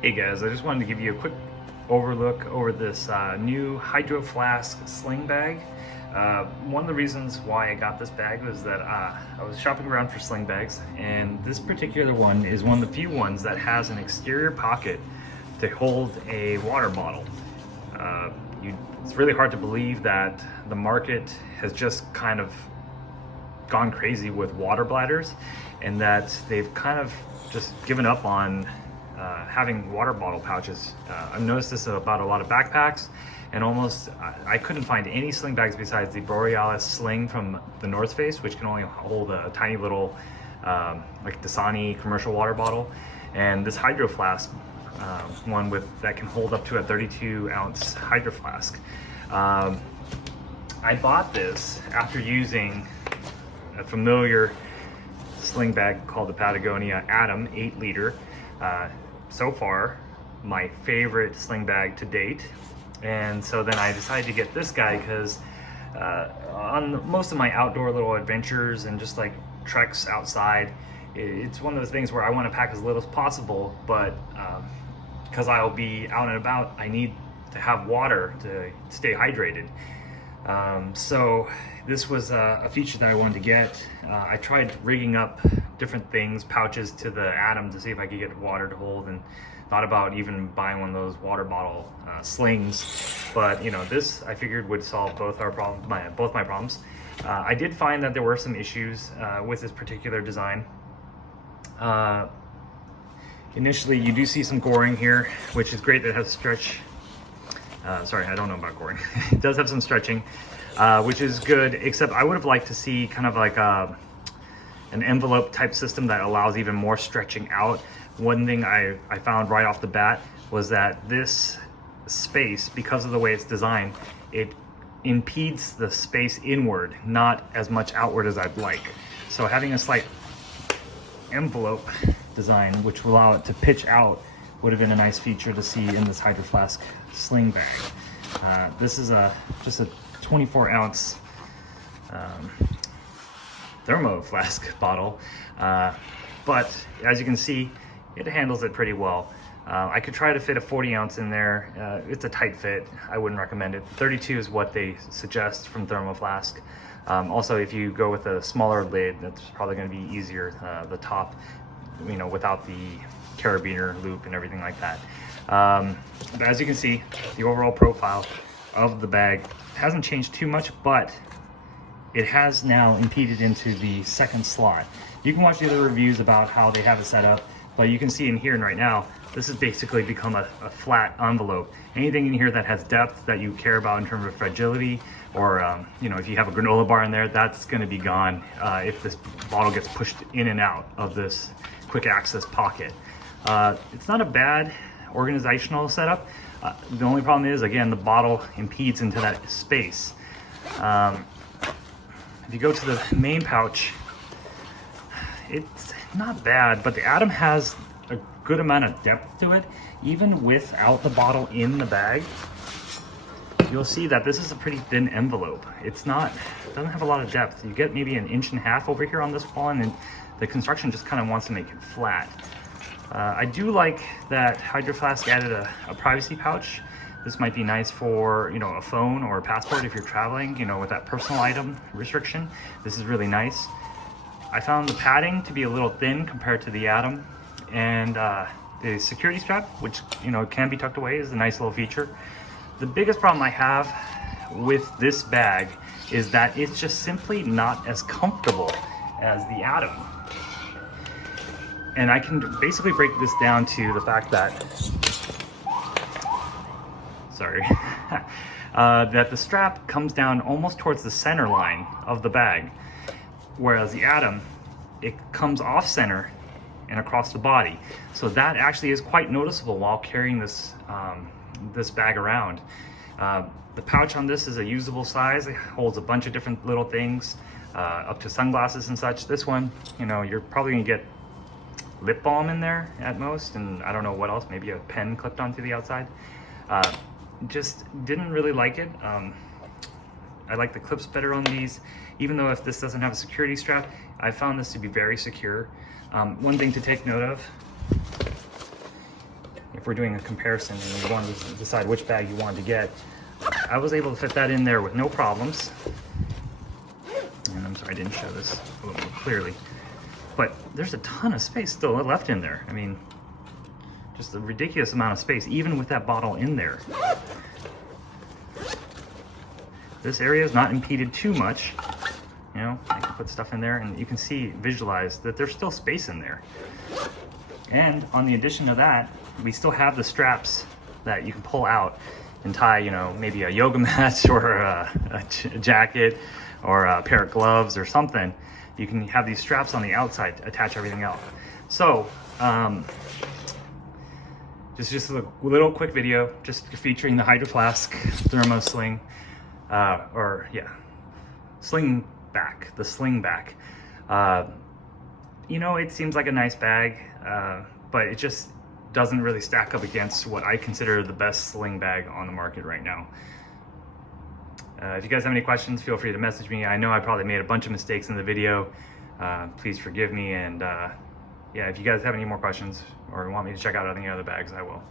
Hey guys, I just wanted to give you a quick overlook over this new Hydroflask Sling bag. One of the reasons why I got this bag was that I was shopping around for sling bags, and this particular one is one of the few ones that has an exterior pocket to hold a water bottle. It's really hard to believe that the market has just kind of gone crazy with water bladders, and that they've kind of just given up on having water bottle pouches. I've noticed this about a lot of backpacks, and I couldn't find any sling bags besides the Borealis Sling from the North Face, which can only hold a tiny little like Dasani commercial water bottle, and this Hydroflask one that can hold up to a 32-ounce Hydro Flask. I bought this after using a familiar sling bag called the Patagonia Atom 8-liter. So far, my favorite sling bag to date. And so then I decided to get this guy because on most of my outdoor little adventures and just like treks outside, it's one of those things where I want to pack as little as possible, but because I'll be out and about, I need to have water to stay hydrated. So this was a feature that I wanted to get. I tried rigging up different things, pouches to the Atom, to see if I could get water to hold, and thought about even buying one of those water bottle slings. But you know, this I figured would solve both my problems. I did find that there were some issues with this particular design. Initially, you do see some goring here, which is great that it has stretch. Sorry, I don't know about goring. It does have some stretching, which is good, except I would have liked to see kind of like an envelope type system that allows even more stretching out. One thing I found right off the bat was that this space, because of the way it's designed, it impedes the space inward, not as much outward as I'd like. So having a slight envelope design, which will allow it to pitch out, would have been a nice feature to see in this Hydroflask Sling bag. This is just a 24-ounce thermo flask bottle, but as you can see, it handles it pretty well. I could try to fit a 40-ounce in there. It's a tight fit. I wouldn't recommend it. 32 is what they suggest from Thermoflask. Also, if you go with a smaller lid, that's probably going to be easier. The top, you know, without the carabiner loop and everything like that. But as you can see, the overall profile of the bag hasn't changed too much, but it has now impeded into the second slot. You can watch the other reviews about how they have it set up, but you can see in here and right now, this has basically become a flat envelope. Anything in here that has depth that you care about in terms of fragility, or you know, if you have a granola bar in there, that's going to be gone if this bottle gets pushed in and out of this quick access pocket. It's not a bad organizational setup. The only problem is, again, the bottle impedes into that space. If you go to the main pouch, it's not bad, but the Atom has a good amount of depth to it. Even without the bottle in the bag, you'll see that this is a pretty thin envelope. It doesn't have a lot of depth. You get maybe 1.5 inches over here on this wall, and then the construction just kind of wants to make it flat. I do like that Hydroflask added a privacy pouch. This might be nice for, you know, a phone or a passport if you're traveling, you know, with that personal item restriction. This is really nice. I found the padding to be a little thin compared to the Atom, and the security strap, which, you know, can be tucked away, is a nice little feature. The biggest problem I have with this bag is that it's just simply not as comfortable as the Atom. And I can basically break this down to the fact that, that the strap comes down almost towards the center line of the bag, whereas the Atom, it comes off center and across the body. So that actually is quite noticeable while carrying this this bag around. The pouch on this is a usable size. It holds a bunch of different little things, up to sunglasses and such. This one, you know, you're probably gonna get lip balm in there at most, and I don't know what else, maybe a pen clipped onto the outside. Just didn't really like it. I like the clips better on these, even though if this doesn't have a security strap, I found this to be very secure. One thing to take note of if we're doing a comparison and you want to decide which bag you want to get, I was able to fit that in there with no problems. And I'm sorry I didn't show this a little more clearly, but there's a ton of space still left in there. I mean, just a ridiculous amount of space, even with that bottle in there. This area is not impeded too much. You know, I can put stuff in there and you can see, visualize that there's still space in there. And on the addition of that, we still have the straps that you can pull out and tie, you know, maybe a yoga mat or a jacket or a pair of gloves or something. You can have these straps on the outside to attach everything else. So, just a little quick video, just featuring the Hydroflask Thermo Sling, Slingback, the Slingback. You know, it seems like a nice bag, but it just doesn't really stack up against what I consider the best sling bag on the market right now. If you guys have any questions, feel free to message me. I know I probably made a bunch of mistakes in the video. Please forgive me, and yeah, if you guys have any more questions or want me to check out any other bags, I will.